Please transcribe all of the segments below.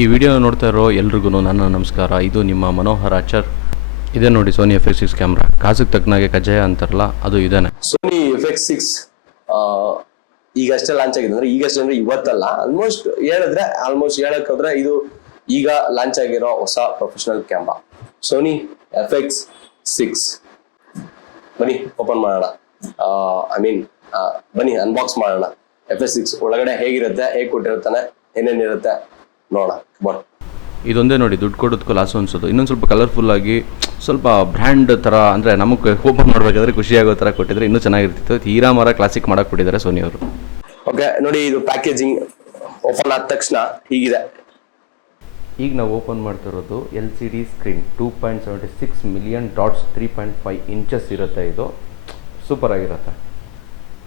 ಈ ವಿಡಿಯೋ ನೋಡ್ತಾ ಇರೋ ಎಲ್ರಿಗೂ ನನ್ನ ನಮಸ್ಕಾರ. ಇದು ನಿಮ್ಮ ಮನೋಹರ ಆಚಾರ್. ಇದೆ ನೋಡಿ Sony FX6 ಕ್ಯಾಮ್ರಾ. ಕಾಸಿಗೆ ತಕ್ಕನಾಗೆ ಕಜ್ಜಾಯ ಅಂತಾರಲ್ಲ, ಅದು ಇದೇನೆ. Sony FX6 ಈಗಷ್ಟೇ ಲಾಂಚ್ ಆಗಿದೆ. ಅಂದ್ರೆ ಈಗಷ್ಟೇ ಅಂದ್ರೆ ಇವತ್ತಲ್ಲ, ಆಲ್ಮೋಸ್ಟ್ ಹೇಳಕ್ಕೋದ್ರೆ ಇದು ಈಗ ಲಾಂಚ್ ಆಗಿರೋ ಹೊಸ ಪ್ರೊಫೆಷನಲ್ ಕ್ಯಾಮ್ರಾ Sony FX6. ಬನ್ನಿ ಓಪನ್ ಮಾಡೋಣ. ಬನ್ನಿ ಅನ್ಬಾಕ್ಸ್ ಮಾಡೋಣ. FX6 ಒಳಗಡೆ ಹೇಗಿರುತ್ತೆ, ಹೇಗೆ ಕೊಟ್ಟಿರ್ತಾನೆ, ಏನೇನಿರುತ್ತೆ ನೋಡೋಣ. ಬಟ್ ಇದೊಂದೇ ನೋಡಿ ದುಡ್ಡು ಕೊಡೋದಕ್ಕೂ ಲಾಸು ಅನ್ಸೋದು. ಇನ್ನೊಂದು ಸ್ವಲ್ಪ ಕಲರ್ಫುಲ್ ಆಗಿ ಸ್ವಲ್ಪ ಬ್ರ್ಯಾಂಡ್ ಥರ, ಅಂದರೆ ನಮಗೆ ಓಪನ್ ಮಾಡಬೇಕಾದ್ರೆ ಖುಷಿಯಾಗೋ ಥರ ಕೊಟ್ಟಿದ್ರೆ ಇನ್ನೂ ಚೆನ್ನಾಗಿರ್ತಿತ್ತು. ತೀರಾ ಮರ ಕ್ಲಾಸಿಕ್ ಮಾಡಕ್ಕೆ ಕೊಟ್ಟಿದ್ದಾರೆ ಸೋನಿ ಅವರು. ಓಕೆ ನೋಡಿ, ಇದು ಪ್ಯಾಕೇಜಿಂಗ್ ಓಪನ್ ಆದ ತಕ್ಷಣ ಹೀಗಿದೆ. ಈಗ ನಾವು ಓಪನ್ ಮಾಡ್ತಿರೋದು LCD screen 2.76 million dots 3.5 inches ಇರುತ್ತೆ. ಇದು ಸೂಪರ್ ಆಗಿರುತ್ತೆ.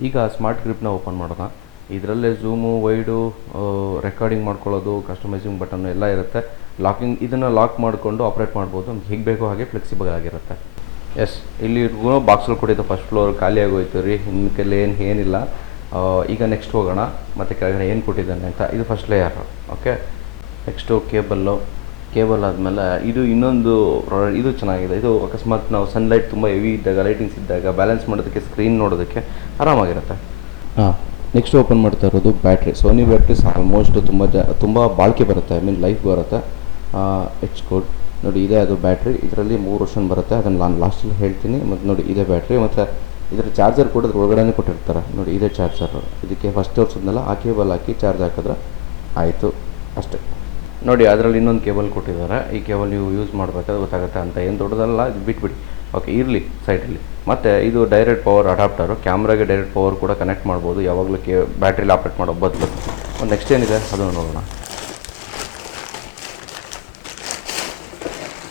ಈಗ ಸ್ಮಾರ್ಟ್ ಗ್ರಿಪ್ನ ಓಪನ್ ಮಾಡೋಣ. ಇದರಲ್ಲೇ ಝೂಮು, ವೈಡು, ರೆಕಾರ್ಡಿಂಗ್ ಮಾಡ್ಕೊಳ್ಳೋದು, ಕಸ್ಟಮೈಸಿಂಗ್ ಬಟನ್ ಎಲ್ಲ ಇರುತ್ತೆ. ಇದನ್ನು ಲಾಕ್ ಮಾಡಿಕೊಂಡು ಆಪ್ರೇಟ್ ಮಾಡ್ಬೋದು. ನಮ್ಗೆ ಹೇಗೆ ಬೇಕೋ ಹಾಗೆ ಫ್ಲೆಕ್ಸಿಬಲ್ ಆಗಿರುತ್ತೆ. ಎಸ್, ಇಲ್ಲಿ ಬಾಕ್ಸ್ಗಳು ಕೊಟ್ಟಿದ್ದು ಫಸ್ಟ್ ಫ್ಲೋರ್ ಖಾಲಿ ಆಗೋಯ್ತು ರೀ. ಇನ್ಕೆಲ್ಲ ಏನಿಲ್ಲ. ಈಗ ನೆಕ್ಸ್ಟ್ ಹೋಗೋಣ ಮತ್ತು ಕೆಳಗಡೆ ಏನು ಕೊಟ್ಟಿದ್ದಾನೆ ಅಂತ. ಇದು first layer. Okay, next cable ಆದಮೇಲೆ ಇದು ಇನ್ನೊಂದು ಇದು ಚೆನ್ನಾಗಿದೆ. ಇದು ಅಕಸ್ಮಾತ್ ನಾವು ಸನ್ಲೈಟ್ ತುಂಬ ಹೆವಿ ಇದ್ದಾಗ, ಲೈಟಿಂಗ್ಸ್ ಇದ್ದಾಗ ಬ್ಯಾಲೆನ್ಸ್ ಮಾಡೋದಕ್ಕೆ, ಸ್ಕ್ರೀನ್ ನೋಡೋದಕ್ಕೆ ಆರಾಮಾಗಿರುತ್ತೆ. ನೆಕ್ಸ್ಟ್ ಓಪನ್ ಮಾಡ್ತಾ ಇರೋದು ಬ್ಯಾಟ್ರಿ. ಸೋನಿ ಬ್ಯಾಟ್ರೀಸ್ ಆಲ್ಮೋಸ್ಟ್ ತುಂಬ ಬಾಳಿಕೆ ಬರುತ್ತೆ, ಲೈಫ್ ಬರುತ್ತೆ. ಎಚ್ ಕೋಡ್ ನೋಡಿ, ಇದೆ ಅದು ಬ್ಯಾಟ್ರಿ. ಇದರಲ್ಲಿ 3 ವರ್ಷನ್ ಬರುತ್ತೆ. ಅದನ್ನು ನಾನು ಲಾಸ್ಟಲ್ಲಿ ಹೇಳ್ತೀನಿ. ಮತ್ತು ನೋಡಿ, ಇದೆ ಬ್ಯಾಟ್ರಿ. ಮತ್ತು ಇದರ ಚಾರ್ಜರ್ ಕೂಡ ಅದ್ರ ಒಳಗಡೆ ಕೊಟ್ಟಿರ್ತಾರೆ ನೋಡಿ. ಇದೆ ಚಾರ್ಜರು. ಇದಕ್ಕೆ ಫಸ್ಟ್ ತೋರಿಸಿದ್ನಲ್ಲ, ಆ ಕೇಬಲ್ ಹಾಕಿ ಚಾರ್ಜ್ ಹಾಕಿದ್ರೆ ಆಯಿತು, ಅಷ್ಟೇ. ನೋಡಿ, ಅದರಲ್ಲಿ ಇನ್ನೊಂದು ಕೇಬಲ್ ಕೊಟ್ಟಿದ್ದಾರೆ. ಈ ಕೇಬಲ್ ನೀವು ಯೂಸ್ ಮಾಡಬೇಕಾದ್ರೆ ಗೊತ್ತಾಗುತ್ತೆ ಅಂತ. ಏನು ದೊಡ್ಡದಲ್ಲ, ಇದು ಬಿಟ್ಬಿಡಿ. ಓಕೆ, ಇರಲಿ ಸೈಡಲ್ಲಿ. ಮತ್ತು ಇದು direct power adapter. ಕ್ಯಾಮ್ರಾಗೆ direct power ಕೂಡ ಕನೆಕ್ಟ್ ಮಾಡ್ಬೋದು, ಯಾವಾಗಲೂ ಬ್ಯಾಟ್ರಿಲಿ ಆಪ್ರೇಟ್ ಮಾಡೋ ಬದಲು. ನೆಕ್ಸ್ಟ್ ಏನಿದೆ ಅದನ್ನು ನೋಡೋಣ.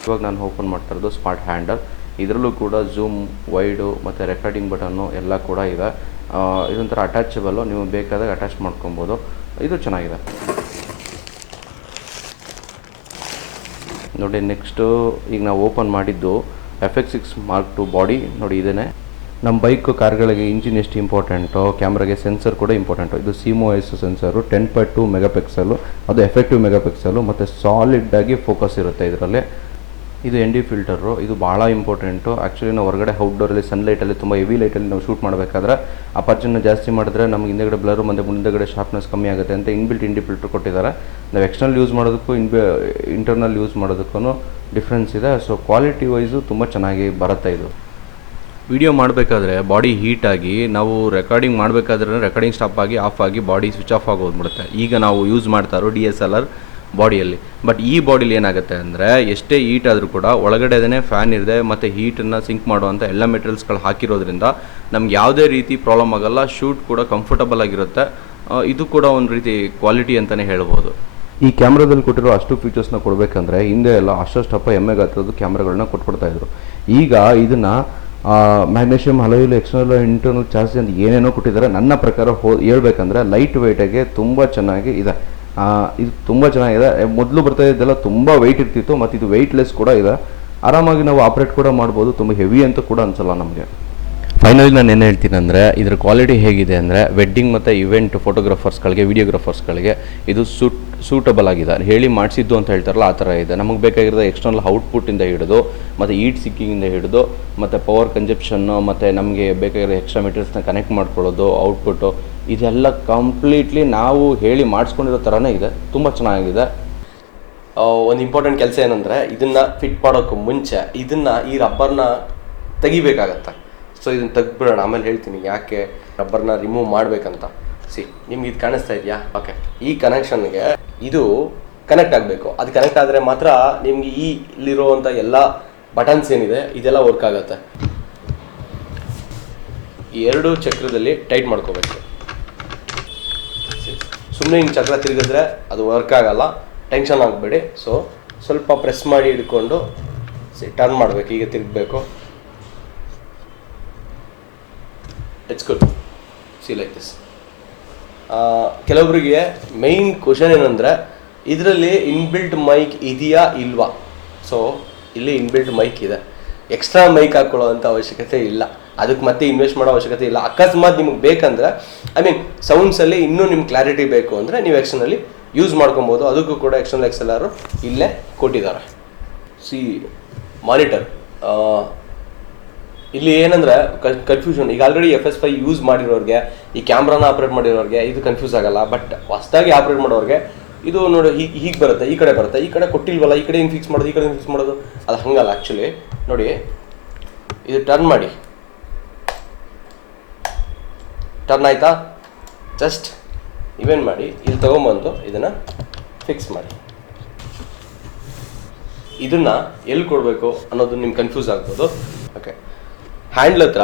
ಇವಾಗ ನಾನು ಓಪನ್ ಮಾಡ್ತಾ ಇರೋದು ಸ್ಮಾರ್ಟ್ ಹ್ಯಾಂಡಲ್. ಇದರಲ್ಲೂ ಕೂಡ ಝೂಮ್, ವೈಡು ಮತ್ತು ರೆಕಾರ್ಡಿಂಗ್ ಬಟನ್ನು ಎಲ್ಲ ಕೂಡ ಇದೆ. ಇದೊಂಥರ ಅಟ್ಯಾಚಬಲ್ಲು, ನೀವು ಬೇಕಾದಾಗ ಅಟ್ಯಾಚ್ ಮಾಡ್ಕೊಬೋದು. ಇದು ಚೆನ್ನಾಗಿದೆ ನೋಡಿ. ನೆಕ್ಸ್ಟು ಈಗ ನಾವು ಓಪನ್ ಮಾಡಿದ್ದು FX6 MARK2 ಬಾಡಿ ನೋಡಿ. ಇದೇ ನಮ್ಮ ಬೈಕು, ಕಾರ್ಗಳಿಗೆ ಇಂಜಿನ್ ಎಷ್ಟು ಇಂಪಾರ್ಟೆಂಟು, ಕ್ಯಾಮ್ರಾಗೆ ಸೆನ್ಸರ್ ಕೂಡ ಇಂಪಾರ್ಟೆಂಟು. ಇದು CMOS ಸೆನ್ಸರು 10.2 ಮೆಗಾಪಿಕ್ಸಲು, ಅದು ಎಫೆಕ್ಟಿವ್ ಮೆಗಾಪಿಕ್ಸಲು, ಮತ್ತು ಸಾಲಿಡ್ಡಾಗಿ ಫೋಕಸ್ ಇರುತ್ತೆ ಇದರಲ್ಲಿ. ಇದು ND ಫಿಲ್ಟರು. ಇದು ಭಾಳ ಇಂಪಾರ್ಟೆಂಟು. ಆ್ಯಕ್ಚುಲಿ ನಾವು ಹೊರಗಡೆ ಔಟ್ಡೋರಲ್ಲಿ ಸನ್ಲೈಟಲ್ಲಿ ತುಂಬ ಹೆವಿ ಲೈಟಲ್ಲಿ ನಾವು ಶೂಟ್ ಮಾಡಬೇಕಾದ್ರೆ ಅಪರ್ಚನ್ನ ಜಾಸ್ತಿ ಮಾಡಿದ್ರೆ ನಮಗೆ ಹಿಂದೆಗಡೆ ಬ್ಲರು ಮತ್ತು ಮುಂದೆಗಡೆ ಶಾರ್ಪ್ನೆಸ್ ಕಮ್ಮಿ ಆಗುತ್ತೆ ಅಂತ ಇನ್ಬಿಲ್ಟ್ ND ಫಿಲ್ಟರ್ ಕೊಟ್ಟಿದ್ದಾರೆ. ನಾವು ಎಕ್ಸ್ಟರ್ನಲ್ ಯೂಸ್ ಮಾಡೋದಕ್ಕೂ ಇಂಟರ್ನಲ್ ಯೂಸ್ ಮಾಡೋದಕ್ಕೂ ಡಿಫ್ರೆನ್ಸ್ ಇದೆ. ಸೊ ಕ್ವಾಲಿಟಿ ವೈಸು ತುಂಬ ಚೆನ್ನಾಗಿ ಬರುತ್ತೆ. ಇದು ವಿಡಿಯೋ ಮಾಡಬೇಕಾದ್ರೆ ಬಾಡಿ ಹೀಟಾಗಿ ನಾವು ರೆಕಾರ್ಡಿಂಗ್ ಮಾಡಬೇಕಾದ್ರೆ ರೆಕಾರ್ಡಿಂಗ್ ಸ್ಟಾಪ್ ಆಗಿ ಆಫ್ ಆಗಿ ಬಾಡಿ ಸ್ವಿಚ್ ಆಫ್ ಆಗಿ ಹೋಗ್ಬಿಡುತ್ತೆ. ಈಗ ನಾವು ಯೂಸ್ ಮಾಡ್ತಾ ಇರೋ DSLR ಬಾಡಿಯಲ್ಲಿ. ಬಟ್ ಈ ಬಾಡಿಲಿ ಏನಾಗುತ್ತೆ ಅಂದರೆ, ಎಷ್ಟೇ ಹೀಟ್ ಆದರೂ ಕೂಡ ಒಳಗಡೆದೇ ಫ್ಯಾನ್ ಇದೆ ಮತ್ತು ಹೀಟನ್ನು ಸಿಂಕ್ ಮಾಡುವಂಥ ಎಲ್ಲ ಮೆಟೀರಿಯಲ್ಸ್ಗಳು ಹಾಕಿರೋದ್ರಿಂದ ನಮ್ಗೆ ಯಾವುದೇ ರೀತಿ ಪ್ರಾಬ್ಲಮ್ ಆಗೋಲ್ಲ. ಶೂಟ್ ಕೂಡ ಕಂಫರ್ಟಬಲ್ ಆಗಿರುತ್ತೆ. ಇದು ಕೂಡ ಒಂದು ರೀತಿ ಕ್ವಾಲಿಟಿ ಅಂತಲೇ ಹೇಳ್ಬೋದು. ಈ ಕ್ಯಾಮ್ರಾದಲ್ಲಿ ಕೊಟ್ಟಿರೋ ಅಷ್ಟು ಫೀಚರ್ಸ್ನ ಕೊಡಬೇಕಂದ್ರೆ ಹಿಂದೆ ಎಲ್ಲ ಅಷ್ಟಪ್ಪ ಎಮ್ಮೆ ಗಾತ್ರದ ಕ್ಯಾಮ್ರಾಗಳನ್ನ ಕೊಟ್ಬಿಡ್ತಾಯಿದ್ರು. ಈಗ ಇದನ್ನು ಮ್ಯಾಗ್ನೇಷಿಯಮ್ ಅಲಾಯ್ಲ್ ಎಕ್ಸ್ಟರ್ನಲ್ ಇಂಟರ್ನಲ್ ಚಾರ್ಜ್ ಅಂತ ಏನೇನೋ ಕೊಟ್ಟಿದ್ದಾರೆ. ನನ್ನ ಪ್ರಕಾರ ಹೇಳ್ಬೇಕಂದ್ರೆ ಲೈಟ್ ವೆಯ್ಟಾಗೆ ತುಂಬ ಚೆನ್ನಾಗಿ ಇದೆ. ಇದು ತುಂಬ ಚೆನ್ನಾಗಿದೆ. ಮೊದಲು ಬರ್ತಾ ಇದ್ದೆಲ್ಲ ತುಂಬ ವೆಯ್ಟ್ ಇರ್ತಿತ್ತು, ಮತ್ತು ಇದು ವೆಯ್ಟ್ಲೆಸ್ ಕೂಡ ಇದೆ. ಆರಾಮಾಗಿ ನಾವು ಆಪ್ರೇಟ್ ಕೂಡ ಮಾಡ್ಬೋದು. ತುಂಬ ಹೆವಿ ಅಂತ ಕೂಡ ಅನಿಸಲ್ಲ ನಮಗೆ. ಫೈನಲಿ ನಾನು ಏನು ಹೇಳ್ತೀನಿ ಅಂದರೆ, ಇದರ ಕ್ವಾಲಿಟಿ ಹೇಗಿದೆ ಅಂದರೆ, ವೆಡ್ಡಿಂಗ್ ಮತ್ತು ಇವೆಂಟ್ ಫೋಟೋಗ್ರಾಫರ್ಸ್ಗಳಿಗೆ, ವೀಡಿಯೋಗ್ರಾಫರ್ಸ್ಗಳಿಗೆ ಇದು ಸೂಟಬಲ್ ಆಗಿದೆ. ಹೇಳಿ ಮಾಡಿಸಿದ್ದು ಅಂತ ಹೇಳ್ತಾರಲ್ಲ, ಆ ಥರ ಇದೆ. ನಮಗೆ ಬೇಕಾಗಿರೋದು ಎಕ್ಸ್ಟರ್ನಲ್ ಔಟ್ಪುಟ್ಟಿಂದ ಹಿಡಿದು ಮತ್ತು ಈಟ್ ಸಿಕ್ಕಿಂಗಿಂದ ಹಿಡಿದು ಮತ್ತು ಪವರ್ ಕನ್ಸಪ್ಷನ್ನು ಮತ್ತು ನಮಗೆ ಬೇಕಾಗಿರೋ ಎಕ್ಸ್ಟ್ರಾ ಮೆಟೀರಿಯಲ್ಸ್ನ ಕನೆಕ್ಟ್ ಮಾಡ್ಕೊಳ್ಳೋದು, ಔಟ್ಪುಟ್ಟು, ಇದೆಲ್ಲ ಕಂಪ್ಲೀಟ್ಲಿ ನಾವು ಹೇಳಿ ಮಾಡಿಸ್ಕೊಂಡಿರೋ ಥರನೇ ಇದೆ. ತುಂಬ ಚೆನ್ನಾಗಿದೆ. ಒಂದು ಇಂಪಾರ್ಟೆಂಟ್ ಕೆಲಸ ಏನಂದರೆ, ಇದನ್ನು ಫಿಟ್ ಮಾಡೋಕ್ಕೂ ಮುಂಚೆ ಈ ರಬ್ಬರ್ನ ತೆಗಿಬೇಕಾಗತ್ತೆ. ಸೊ ಇದನ್ನು ತೆಗ್ದುಬಿಡೋಣ, ಆಮೇಲೆ ಹೇಳ್ತೀನಿ ಯಾಕೆ ರಬ್ಬರ್ನ ರಿಮೂವ್ ಮಾಡಬೇಕಂತ. ನಿಮ್ಗೆ ಇದು ಕಾಣಿಸ್ತಾ ಇದೆಯಾ? ಓಕೆ, ಈ ಕನೆಕ್ಷನ್ಗೆ ಇದು ಕನೆಕ್ಟ್ ಆಗಬೇಕು. ಅದು ಕನೆಕ್ಟ್ ಆದರೆ ಮಾತ್ರ ನಿಮಗೆ ಇಲ್ಲಿರುವಂಥ ಎಲ್ಲ ಬಟನ್ಸ್ ಏನಿದೆ ಇದೆಲ್ಲ ವರ್ಕ್ ಆಗುತ್ತೆ. ಈ 2 ಚಕ್ರದಲ್ಲಿ ಟೈಟ್ ಮಾಡ್ಕೋಬೇಕು. ಸುಮ್ಮನೆ ಹಿಂಗೆ ಚಕ್ರ ತಿರುಗಿದ್ರೆ ಅದು ವರ್ಕ್ ಆಗಲ್ಲ, ಟೆನ್ಷನ್ ಆಗಬೇಡಿ. ಸೊ ಸ್ವಲ್ಪ ಪ್ರೆಸ್ ಮಾಡಿ ಹಿಡ್ಕೊಂಡು ಟರ್ನ್ ಮಾಡಬೇಕು. ಈಗ ತಿರುಗಬೇಕು. It's good. See like this. ಕೆಲವೊಬ್ಬರಿಗೆ ಮೈನ್ ಕ್ವಶನ್ ಏನಂದರೆ, ಇದರಲ್ಲಿ ಇನ್ಬಿಲ್ಟ್ ಮೈಕ್ ಇದೆಯಾ ಇಲ್ವಾ? ಸೊ ಇಲ್ಲಿ ಇನ್ಬಿಲ್ಟ್ ಮೈಕ್ ಇದೆ. ಎಕ್ಸ್ಟ್ರಾ ಮೈಕ್ ಹಾಕ್ಕೊಳ್ಳೋ ಅಂಥ ಅವಶ್ಯಕತೆ ಇಲ್ಲ. ಅದಕ್ಕೆ ಮತ್ತೆ ಇನ್ವೆಸ್ಟ್ ಮಾಡೋ ಅವಶ್ಯಕತೆ ಇಲ್ಲ. ಅಕಸ್ಮಾತ್ ನಿಮಗೆ ಬೇಕಂದ್ರೆ, ಸೌಂಡ್ಸಲ್ಲಿ ಇನ್ನೂ ನಿಮ್ಗೆ ಕ್ಲಾರಿಟಿ ಬೇಕು ಅಂದರೆ ನೀವು ಎಕ್ಸ್ಟರ್ನಲ್ಲಿ ಯೂಸ್ ಮಾಡ್ಕೊಬೋದು. ಅದಕ್ಕೂ ಕೂಡ ಎಕ್ಸ್ಟರ್ನಲ್ XLR ಇಲ್ಲೇ ಕೊಟ್ಟಿದ್ದಾರೆ. ಮಾನಿಟರ್ ಇಲ್ಲಿ ಏನಂದರೆ ಕನ್ಫ್ಯೂಷನ್. ಈಗ ಆಲ್ರೆಡಿ FS5 ಯೂಸ್ ಮಾಡಿರೋರಿಗೆ, ಈ ಕ್ಯಾಮ್ರಾನ ಆಪ್ರೇಟ್ ಮಾಡಿರೋರಿಗೆ ಇದು ಕನ್ಫ್ಯೂಸ್ ಆಗಲ್ಲ. ಬಟ್ ಹೊಸದಾಗಿ ಆಪ್ರೇಟ್ ಮಾಡೋರಿಗೆ ಇದು ನೋಡಿ ಹೀಗೆ ಬರುತ್ತೆ, ಈ ಕಡೆ ಬರುತ್ತೆ, ಈ ಕಡೆ ಕೊಟ್ಟಿಲ್ವಲ್ಲ, ಈ ಕಡೆ ಹಿಂಗೆ ಫಿಕ್ಸ್ ಮಾಡೋದು, ಈ ಕಡೆ ಫಿಕ್ಸ್ ಮಾಡೋದು, ಅದು ಹಂಗಲ್ಲ. ಆ್ಯಕ್ಚುಲಿ ನೋಡಿ, ಇದು ಟರ್ನ್ ಮಾಡಿ, ಟರ್ನ್ ಆಯಿತಾ, ಜಸ್ಟ್ ಇವೇನು ಮಾಡಿ ಇಲ್ಲಿ ತೊಗೊಂಬಂದು ಇದನ್ನು ಫಿಕ್ಸ್ ಮಾಡಿ. ಇದನ್ನು ಎಲ್ಲಿ ಕೊಡಬೇಕು ಅನ್ನೋದು ನಿಮ್ಗೆ ಕನ್ಫ್ಯೂಸ್ ಆಗ್ಬೋದು. ಓಕೆ, ಹ್ಯಾಂಡ್ಲ್ ಹತ್ರ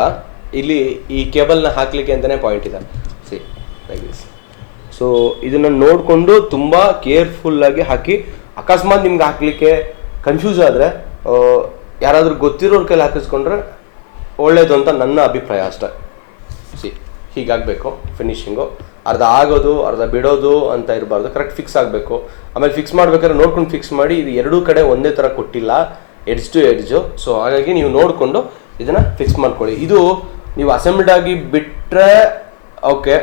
ಇಲ್ಲಿ ಈ ಕೇಬಲ್ನ ಹಾಕಲಿಕ್ಕೆ ಅಂತಲೇ ಪಾಯಿಂಟ್ ಇದೆ. Like this. ಸೊ ಇದನ್ನು ನೋಡಿಕೊಂಡು ತುಂಬ ಕೇರ್ಫುಲ್ಲಾಗಿ ಹಾಕಿ. ಅಕಸ್ಮಾತ್ ನಿಮ್ಗೆ ಹಾಕಲಿಕ್ಕೆ ಕನ್ಫ್ಯೂಸ್ ಆದರೆ ಯಾರಾದರೂ ಗೊತ್ತಿರೋರ ಕೈಲಿ ಹಾಕಿಸ್ಕೊಂಡ್ರೆ ಒಳ್ಳೆಯದು ಅಂತ ನನ್ನ ಅಭಿಪ್ರಾಯ ಅಷ್ಟೆ. ಹೀಗಾಗಬೇಕು ಫಿನಿಶಿಂಗು. ಅರ್ಧ ಆಗೋದು ಅರ್ಧ ಬಿಡೋದು ಅಂತ ಇರಬಾರ್ದು, ಕರೆಕ್ಟ್ ಫಿಕ್ಸ್ ಆಗಬೇಕು. ಆಮೇಲೆ ಫಿಕ್ಸ್ ಮಾಡ್ಬೇಕಾದ್ರೆ ನೋಡ್ಕೊಂಡು ಫಿಕ್ಸ್ ಮಾಡಿ. ಇದು ಎರಡೂ ಕಡೆ ಒಂದೇ ಥರ ಕೊಟ್ಟಿಲ್ಲ, ಎಡ್ಜ್ ಟು ಎಡ್ಜು. ಸೊ ಹಾಗಾಗಿ ನೀವು ನೋಡಿಕೊಂಡು ಇದನ್ನು ಫಿಕ್ಸ್ ಮಾಡ್ಕೊಳ್ಳಿ. ಇದು ನೀವು ಅಸೆಂಬ್ಲ್ಡ್ ಆಗಿ ಬಿಟ್ಟರೆ ಓಕೆ,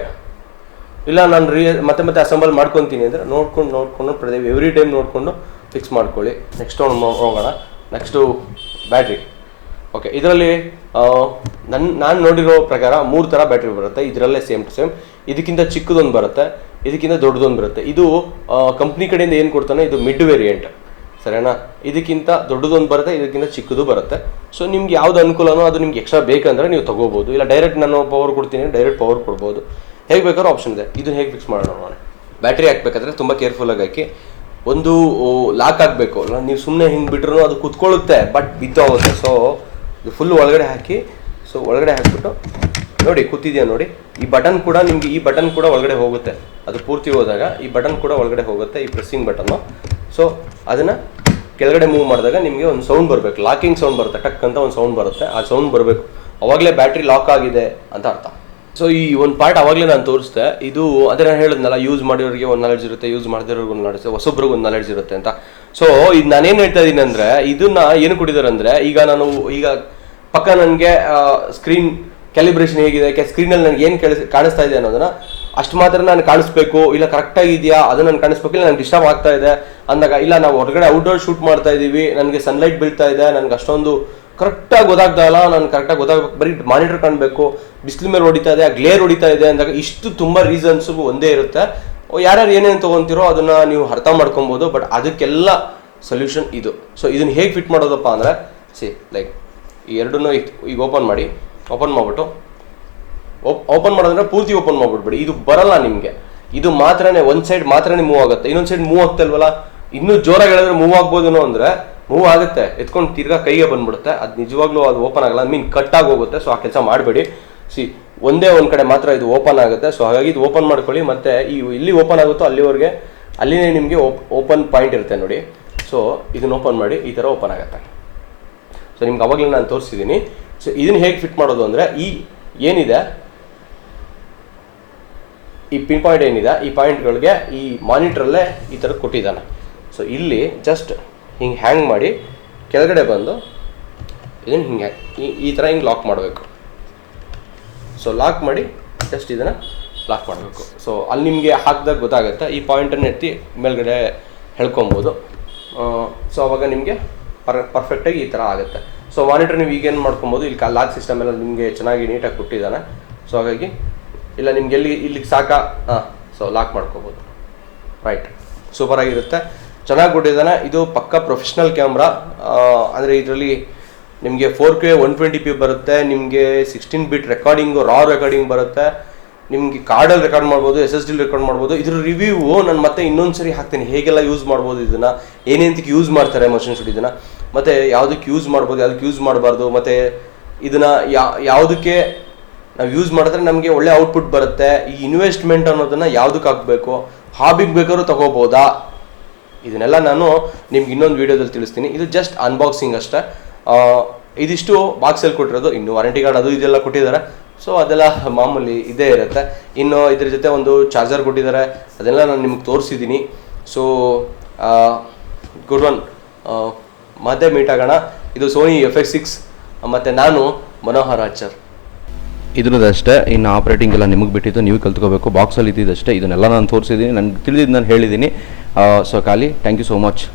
ಇಲ್ಲ ನಾನು ಮತ್ತೆ ಅಸೆಂಬಲ್ ಮಾಡ್ಕೊತೀನಿ ಅಂದರೆ ನೋಡ್ಕೊಂಡು ಎವ್ರಿ ಟೈಮ್ ನೋಡಿಕೊಂಡು ಫಿಕ್ಸ್ ಮಾಡ್ಕೊಳ್ಳಿ. ನೆಕ್ಸ್ಟ್ ಹೋಗೋಣ. Next battery. ಓಕೆ, ಇದರಲ್ಲಿ ನಾನು ನೋಡಿರೋ ಪ್ರಕಾರ 3 ಥರ ಬ್ಯಾಟ್ರಿ ಬರುತ್ತೆ. ಇದರಲ್ಲೇ ಸೇಮ್ ಟು ಸೇಮ್. ಇದಕ್ಕಿಂತ ಚಿಕ್ಕದೊಂದು ಬರುತ್ತೆ, ಇದಕ್ಕಿಂತ ದೊಡ್ಡದೊಂದು ಬರುತ್ತೆ. ಇದು ಕಂಪ್ನಿ ಕಡೆಯಿಂದ ಏನು ಕೊಡ್ತಾನೆ, ಇದು ಮಿಡ್ ವೇರಿಯಂಟ್, ಸರಿನಾ. ಇದಕ್ಕಿಂತ ದೊಡ್ಡದೊಂದು ಬರುತ್ತೆ, ಇದಕ್ಕಿಂತ ಚಿಕ್ಕದು ಬರುತ್ತೆ. ಸೊ ನಿಮ್ಗೆ ಯಾವ್ದು ಅನುಕೂಲನೋ ಅದು ನಿಮ್ಗೆ ಎಕ್ಸ್ಟ್ರಾ ಬೇಕಂದ್ರೆ ನೀವು ತೊಗೋಬೋದು. ಇಲ್ಲ ಡೈರೆಕ್ಟ್ ನಾನು ಪವರ್ ಕೊಡ್ತೀನಿ, ಡೈರೆಕ್ಟ್ ಪವರ್ ಕೊಡ್ಬೋದು. ಹೇಗೆ ಬೇಕಾದ್ರೂ ಆಪ್ಷನ್ ಇದೆ. ಇದನ್ನು ಹೇಗೆ ಫಿಕ್ಸ್ ಮಾಡೋಣ ನಾನು. ಬ್ಯಾಟ್ರಿ ಹಾಕಬೇಕಾದ್ರೆ ತುಂಬ ಕೇರ್ಫುಲ್ಲಾಗಿ ಹಾಕಿ. ಒಂದು ಲಾಕ್ ಆಗಬೇಕು. ನೀವು ಸುಮ್ಮನೆ ಹಿಂಗೆ ಬಿಟ್ರೂ ಅದು ಕುತ್ಕೊಳ್ಳುತ್ತೆ, ಬಟ್ ಬಿದ್ದೋಗುತ್ತೆ. ಸೊ ಇದು ಫುಲ್ ಒಳಗಡೆ ಹಾಕಿ. ಸೊ ಒಳಗಡೆ ಹಾಕಿಬಿಟ್ಟು ನೋಡಿ, ಕೂತಿದೆಯಾ ನೋಡಿ. ಈ ಬಟನ್ ಕೂಡ ನಿಮಗೆ, ಈ ಬಟನ್ ಕೂಡ ಒಳಗಡೆ ಹೋಗುತ್ತೆ. ಅದು ಪೂರ್ತಿ ಹೋದಾಗ ಈ ಬಟನ್ ಕೂಡ ಒಳಗಡೆ ಹೋಗುತ್ತೆ, ಈ ಪ್ರೆಸ್ಸಿಂಗ್ ಬಟನ್ನು. ಸೊ ಅದನ್ನು ಕೆಳಗಡೆ ಮೂವ್ ಮಾಡಿದಾಗ ನಿಮಗೆ ಒಂದು ಸೌಂಡ್ ಬರಬೇಕು, ಲಾಕಿಂಗ್ ಸೌಂಡ್ ಬರುತ್ತೆ, ಟಕ್ ಅಂತ ಒಂದು ಸೌಂಡ್ ಬರುತ್ತೆ. ಆ ಸೌಂಡ್ ಬರಬೇಕು, ಅವಾಗಲೇ ಬ್ಯಾಟ್ರಿ ಲಾಕ್ ಆಗಿದೆ ಅಂತ ಅರ್ಥ. ಸೊ ಈ ಒಂದು ಪಾರ್ಟ್ ಅವಾಗಲೇ ನಾನು ತೋರಿಸ್ದೆ. ಇದು ಅದೇ ನಾನು ಹೇಳಿದ್ನಲ್ಲ, ಯೂಸ್ ಮಾಡಿರೋರಿಗೆ ಒಂದು ನಾಲೆಡ್ಜ್ ಇರುತ್ತೆ, ಯೂಸ್ ಮಾಡಿದವ್ರಿಗೆ ಒಂದು ನಾಲೆಡ್ಜ್, ಹೊಸೊಬ್ರಿಗೆ ಒಂದು ನಾಲೆಡ್ಜ್ ಇರುತ್ತೆ ಅಂತ. ಸೊ ಇದು ನಾನೇನು ಹೇಳ್ತಾ ಇದ್ದೀನಿ ಅಂದರೆ, ಇದನ್ನು ಏನು ಕೊಟ್ಟಿದ್ದಾರೆ ಅಂದರೆ, ಈಗ ಪಕ್ಕ ನನಗೆ ಸ್ಕ್ರೀನ್ ಕ್ಯಾಲಿಬ್ರೇಷನ್ ಹೇಗಿದೆ, ಸ್ಕ್ರೀನಲ್ಲಿ ನನಗೆ ಏನು ಕಾಣಿಸ್ತಾ ಇದೆ ಅನ್ನೋದನ್ನು ಅಷ್ಟು ಮಾತ್ರ ನಾನು ಕಾಣಿಸ್ಬೇಕು. ಇಲ್ಲ ಕರೆಕ್ಟಾಗಿದೆಯಾ ಅದು ನಾನು ಕಾಣಿಸ್ಬೇಕು, ಇಲ್ಲ ನನಗೆ ಡಿಸ್ಟರ್ಬ್ ಆಗ್ತಾ ಇದೆ ಅಂದಾಗ, ಇಲ್ಲ ನಾವು ಹೊರಗಡೆ ಔಟ್ಡೋರ್ ಶೂಟ್ ಮಾಡ್ತಾ ಇದ್ದೀವಿ, ನನಗೆ ಸನ್ಲೈಟ್ ಬೀಳ್ತಾ ಇದೆ, ನನಗೆ ಅಷ್ಟೊಂದು ಕರೆಕ್ಟಾಗಿ ಗೊತ್ತಾಗ್ತಾಯಿಲ್ಲ, ನಾನು ಕರೆಕ್ಟಾಗಿ ಗೊತ್ತಾಗಬೇಕು, ಬರೀ ಮಾನಿಟರ್ ಕಾಣಬೇಕು, ಬಿಸಿಲು ಮೇಲೆ ಹೊಡಿತಾ ಇದೆ, ಗ್ಲೇರ್ ಹೊಡಿತಾ ಇದೆ ಅಂದಾಗ ಇಷ್ಟು ತುಂಬ ರೀಸನ್ಸು ಒಂದೇ ಇರುತ್ತೆ. ಯಾರ್ಯಾರು ಏನೇನು ತೊಗೊತೀರೋ ಅದನ್ನು ನೀವು ಅರ್ಥ ಮಾಡ್ಕೊಬೋದು. ಬಟ್ ಅದಕ್ಕೆಲ್ಲ ಸೊಲ್ಯೂಷನ್ ಇದು. ಸೊ ಇದನ್ನು ಹೇಗೆ ಫಿಟ್ ಮಾಡೋದಪ್ಪ ಅಂದರೆ, ಲೈಕ್ ಈ ಎರಡನ್ನೂ ಈಗ ಓಪನ್ ಮಾಡಿಬಿಟ್ಟು ಓಪನ್ ಮಾಡೋದಂದ್ರೆ ಪೂರ್ತಿ ಓಪನ್ ಮಾಡಿಬಿಡ್ಬೇಡಿ. ಇದು ಬರಲ್ಲ ನಿಮಗೆ, ಇದು ಮಾತ್ರನೇ ಒಂದು ಸೈಡ್ ಮಾತ್ರನೇ ಮೂವ್ ಆಗುತ್ತೆ, ಇನ್ನೊಂದು ಸೈಡ್ ಮೂವ್ ಆಗ್ತಾ ಇಲ್ವಲ್ಲ. ಇನ್ನೂ ಜೋರಾಗಿ ಹೇಳಿದ್ರೆ ಮೂವ್ ಆಗ್ಬೋದೇನೋ ಅಂದರೆ ಮೂವ್ ಆಗುತ್ತೆ, ಎತ್ಕೊಂಡು ತಿರ್ಗಾ ಕೈಗೆ ಬಂದ್ಬಿಡುತ್ತೆ. ಅದು ನಿಜವಾಗ್ಲೂ ಅದು ಓಪನ್ ಆಗಲ್ಲ, ಕಟ್ಟಾಗಿ ಹೋಗುತ್ತೆ. ಸೊ ಆ ಕೆಲಸ ಮಾಡಬೇಡಿ. ಒಂದೇ ಒಂದು ಕಡೆ ಮಾತ್ರ ಇದು ಓಪನ್ ಆಗುತ್ತೆ. ಸೊ ಹಾಗಾಗಿ ಇದು ಓಪನ್ ಮಾಡ್ಕೊಳ್ಳಿ. ಮತ್ತು ಇಲ್ಲಿ ಓಪನ್ ಆಗುತ್ತೋ ಅಲ್ಲಿನೇ ನಿಮಗೆ ಓಪನ್ ಪಾಯಿಂಟ್ ಇರುತ್ತೆ ನೋಡಿ. ಸೊ ಇದನ್ನ ಓಪನ್ ಮಾಡಿ, ಈ ಥರ ಓಪನ್ ಆಗುತ್ತೆ. ಸೊ ನಿಮ್ಗೆ ಅವಾಗಲೇ ನಾನು ತೋರಿಸಿದ್ದೀನಿ. ಸೊ ಇದನ್ನು ಹೇಗೆ ಫಿಟ್ ಮಾಡೋದು ಅಂದರೆ, ಏನಿದೆ ಈ ಪಿನ್ ಪಾಯಿಂಟ್ ಏನಿದೆ, ಈ ಪಾಯಿಂಟ್ಗಳಿಗೆ ಈ ಮಾನಿಟ್ರಲ್ಲೇ ಈ ಥರ ಕೊಟ್ಟಿದ್ದಾನೆ. ಸೊ ಇಲ್ಲಿ ಜಸ್ಟ್ ಹಿಂಗೆ ಹ್ಯಾಂಗ್ ಮಾಡಿ ಕೆಳಗಡೆ ಬಂದು ಇದನ್ನು ಹಿಂಗೆ ಈ ಥರ ಹಿಂಗೆ ಲಾಕ್ ಮಾಡಬೇಕು. ಸೊ ಲಾಕ್ ಮಾಡಿ ಜಸ್ಟ್ ಇದನ್ನು ಲಾಕ್ ಮಾಡಬೇಕು. ಸೊ ಅಲ್ಲಿ ನಿಮಗೆ ಹಾಕಿದಾಗ ಗೊತ್ತಾಗುತ್ತೆ. ಈ ಪಾಯಿಂಟನ್ನು ಎತ್ತಿ ಮೇಲ್ಗಡೆ ಹೇಳ್ಕೊಬೋದು. ಸೊ ಅವಾಗ ನಿಮಗೆ ಪರ್ಫೆಕ್ಟಾಗಿ ಈ ಥರ ಆಗುತ್ತೆ. ಸೊ ಮಾನಿಟರ್ ನೀವು ಈಗೇನು ಮಾಡ್ಕೊಬೋದು, ಇಲ್ಲಿ ಲಾಕ್ ಸಿಸ್ಟಮ್ ಎಲ್ಲ ನಿಮಗೆ ಚೆನ್ನಾಗಿ ನೀಟಾಗಿ ಕೊಟ್ಟಿದ್ದಾನೆ. ಸೊ ಹಾಗಾಗಿ ಇಲ್ಲ ನಿಮ್ಗೆ ಇಲ್ಲಿಗೆ ಸಾಕಾ, ಸೊ ಲಾಕ್ ಮಾಡ್ಕೋಬೋದು. ರೈಟ್, ಸೂಪರಾಗಿರುತ್ತೆ, ಚೆನ್ನಾಗಿ ಕೊಟ್ಟಿದ್ದಾನೆ. ಇದು ಪಕ್ಕ ಪ್ರೊಫೆಷ್ನಲ್ ಕ್ಯಾಮ್ರಾ. ಅಂದರೆ ಇದರಲ್ಲಿ ನಿಮಗೆ 4K 120p ಬರುತ್ತೆ, ನಿಮಗೆ 16 ಬಿಟ್ ರೆಕಾರ್ಡಿಂಗು, ರಾ ರೆಕಾರ್ಡಿಂಗ್ ಬರುತ್ತೆ, ನಿಮಗೆ ಕಾರ್ಡಲ್ಲಿ ರೆಕಾರ್ಡ್ ಮಾಡ್ಬೋದು, SSD ರೆಕಾರ್ಡ್ ಮಾಡ್ಬೋದು. ಇದ್ರ ರಿವ್ಯೂ ನಾನು ಮತ್ತೆ ಇನ್ನೊಂದು ಸರಿ ಹಾಕ್ತೀನಿ, ಹೇಗೆಲ್ಲ ಯೂಸ್ ಮಾಡ್ಬೋದು ಇದನ್ನು, ಏನೇಂತಕ್ಕೆ ಯೂಸ್ ಮಾಡ್ತಾರೆ ಮೋಷನ್ ಸ್ಟುಡಿಯೋ ಇದನ್ನು, ಮತ್ತು ಯಾವುದಕ್ಕೆ ಯೂಸ್ ಮಾಡ್ಬೋದು, ಯಾವುದಕ್ಕೆ ಯೂಸ್ ಮಾಡಬಾರ್ದು, ಮತ್ತು ಇದನ್ನು ಯಾವುದಕ್ಕೆ ನಾವು ಯೂಸ್ ಮಾಡಿದ್ರೆ ನಮಗೆ ಒಳ್ಳೆ ಔಟ್ಪುಟ್ ಬರುತ್ತೆ, ಈ ಇನ್ವೆಸ್ಟ್ಮೆಂಟ್ ಅನ್ನೋದನ್ನು ಯಾವುದಕ್ಕೆ ಹಾಕಬೇಕು, ಹಾಬಿಗೆ ಬೇಕಾದ್ರೂ ತೊಗೋಬೋದಾ, ಇದನ್ನೆಲ್ಲ ನಾನು ನಿಮ್ಗೆ ಇನ್ನೊಂದು ವೀಡಿಯೋದಲ್ಲಿ ತಿಳಿಸ್ತೀನಿ. ಇದು ಜಸ್ಟ್ ಅನ್ಬಾಕ್ಸಿಂಗ್ ಅಷ್ಟೇ. ಇದಿಷ್ಟು ಬಾಕ್ಸಲ್ಲಿ ಕೊಟ್ಟಿರೋದು. ಇನ್ನು ವಾರಂಟಿ ಕಾರ್ಡ್ ಅದು ಇದೆಲ್ಲ ಕೊಟ್ಟಿದ್ದಾರೆ. ಸೊ ಅದೆಲ್ಲ ಮಾಮೂಲಿ ಇದೇ ಇರುತ್ತೆ. ಇನ್ನು ಇದ್ರ ಜೊತೆ ಒಂದು ಚಾರ್ಜರ್ ಕೊಟ್ಟಿದ್ದಾರೆ, ಅದೆಲ್ಲ ನಾನು ನಿಮ್ಗೆ ತೋರಿಸಿದ್ದೀನಿ. ಸೊ ಗುಡ್ ಒನ್, ಮತ್ತೆ ಮೀಟ್ ಆಗೋಣ. ಇದು ಸೋನಿ FX6 ಮತ್ತು ನಾನು ಮನೋಹರ್ ಆಚಾರ್. ಇದ್ರದ್ದು ಅಷ್ಟೇ. ಇನ್ನು ಆಪ್ರೇಟಿಂಗ್ ಎಲ್ಲ ನಿಮಗೆ ಬಿಟ್ಟಿದ್ದು, ನೀವು ಕಲ್ತ್ಕೋಬೇಕು. ಬಾಕ್ಸಲ್ಲಿ ಇದ್ದಿದ್ದಷ್ಟೇ, ಇದನ್ನೆಲ್ಲ ನಾನು ತೋರಿಸಿದ್ದೀನಿ, ನನಗೆ ತಿಳಿದಿದ್ದು ನಾನು ಹೇಳಿದ್ದೀನಿ. ಸೊ ಖಾಲಿ ಥ್ಯಾಂಕ್ ಯು ಸೋ ಮಚ್.